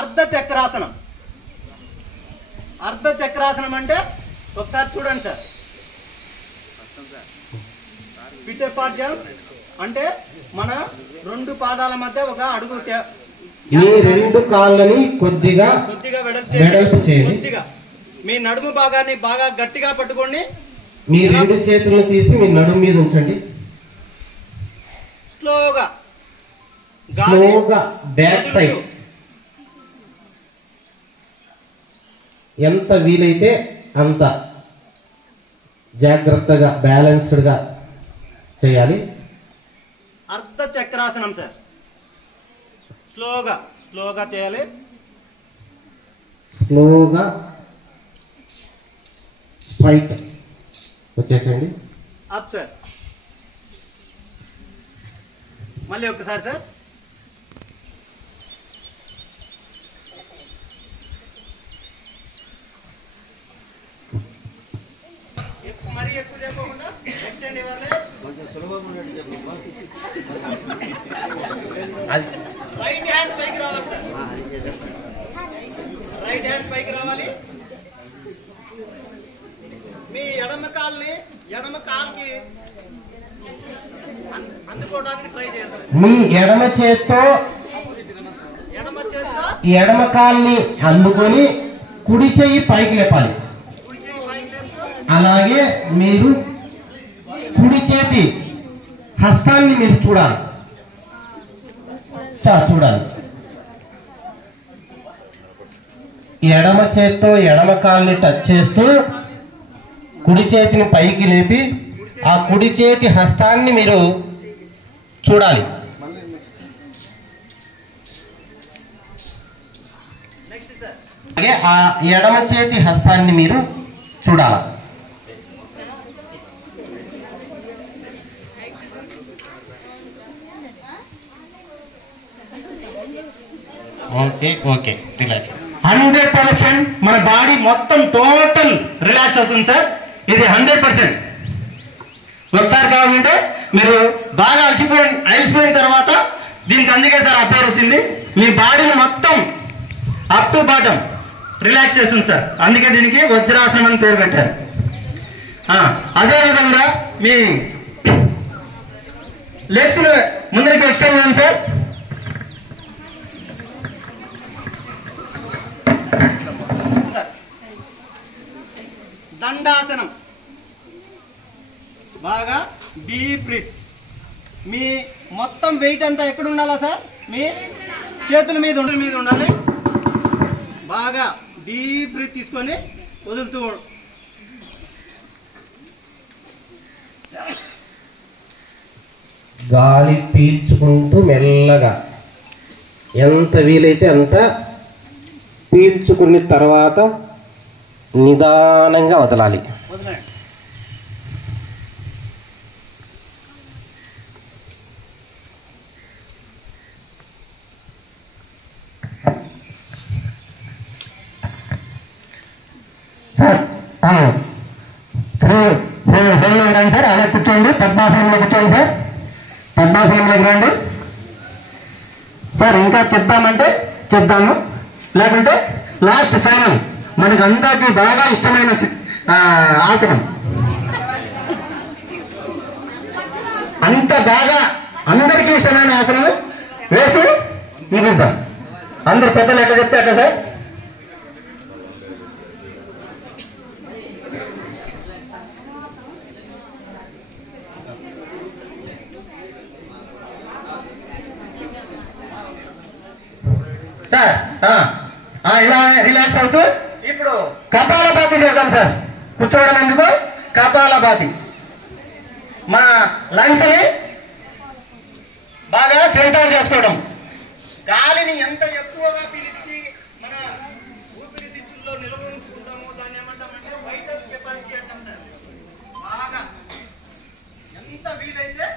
అర్ధ చక్రాసనం. అర్ధ చక్రాసనం అంటే ఒకసారి చూడండి సార్. పిటే పాడ్యం అంటే మన రెండు పాదాల మధ్య ఒక అడుగు, మీ రెండు కాళ్ళని కొద్దిగా వెడల్పు చేయండి. కొద్దిగా మీ నడుము భాగాన్ని బాగా గట్టిగా పట్టుకోండి. మీ రెండు చేతులను తీసి మీ నడుము మీద ఉంచండి. స్లోగా బ్యాక్ సైడ్ ఎంత వీలైతే అంత జాగ్రత్తగా బ్యాలెన్స్డ్ గా చేయాలి. అర్ధ చక్రాసనం సార్. స్లోగా చేయాలి. స్లోగా స్ట్రైట్ వచ్చేసండి. Up sir. మళ్ళీ ఒక్కసారి సార్. మరీ ఎక్కువ చేయకుండా ఎక్స్టెండ్ ఇవ్వాలి. కొంచెం సులభంగా ఉన్నట్టు చెప్పమ్మా. రైట్ హ్యాండ్ పైకి రావాలి సార్. రైట్ హ్యాండ్ పైకి రావాలి. మీ ఎడమ కాల్కి అందుకోవడానికి ట్రై చేయాలి. మీ ఎడమ చేత్తో ఎడమ కాల్ని అందుకొని కుడి చెయ్యి పైకి లేపాలి. అలాగే మీరు కుడి చేతి హస్తాన్ని మీరు చూడాలి. ఎడమ చేత్తో ఎడమ కాల్ని టచ్ చేస్తూ కుడి చేతిని పైకి లేపి ఆ కుడి చేతి హస్తాన్ని మీరు చూడాలి. అలాగే ఆ ఎడమ చేతి హస్తాన్ని మీరు చూడాలి. Okay relax. 100% మన బాడీ మొత్తం టోటల్ రిలాక్స్ అవుతుంది సార్. ఇది 100%. ఒకసారి కావాలంటే మీరు బాగా అలసిపోయిన తర్వాత దీనికి అందుకే సార్ ఆ పేరు వచ్చింది. మీ బాడీని మొత్తం అప్ టు బాటం రిలాక్స్ చేస్తుంది సార్. అందుకే దీనికి వజ్రాసనం అని పేరు పెట్టారు. అదేవిధంగా మీ లెగ్స్ ముందరికి ఎక్స్టెండ్ చేయండి సార్. దండాసనం. బాగా డీప్ బ్రీత్. మీ మొత్తం వెయిట్ అంతా ఎక్కడ ఉండాలా సార్? మీ చేతుల మీద ఉండాలి. బాగా డీప్ బ్రీత్ తీసుకొని వదులుతూ గాలి పీల్చుకుంటూ మెల్లగా ఎంత వీలైతే అంత పీల్చుకున్న తర్వాత నిదానంగా వదలాలి. సార్ రండి సార్. అలా కూర్చోండి. పద్మాసనంలో కూర్చోండి సార్. పద్మాసనంలోకి రండి సార్. ఇంకా చెప్తామంటే చెప్తాము, లేకుంటే లాస్ట్ ఫైనల్ మనకు అందరికీ బాగా ఇష్టమైన ఆసనం. అంత బాగా అందరికీ ఇష్టమైన ఆసనం వేసి ముగిద్దాం. అందరు పెద్దలు ఎట్లా చెప్తే అట్లా సార్. సార్ ఇలా రిలాక్స్ అవుతూ ఇప్పుడు కపాలభాతి చేద్దాం సార్. కూర్చోవడం ఎందుకు? కపాలభాతి. మన లంగ్స్ ని బాగా సెంటర్ చేసుకోవడం. గాలిని ఎంత ఎక్కువగా పీలిచి మన ఊపిరితిత్తుల్లో నిల్వ ఉంచుకుంటామో దాన్ని ఏమంటామంటే వైటల్ కెపాసిటీ అంటాం సార్. బాగా ఎంత వీలైతే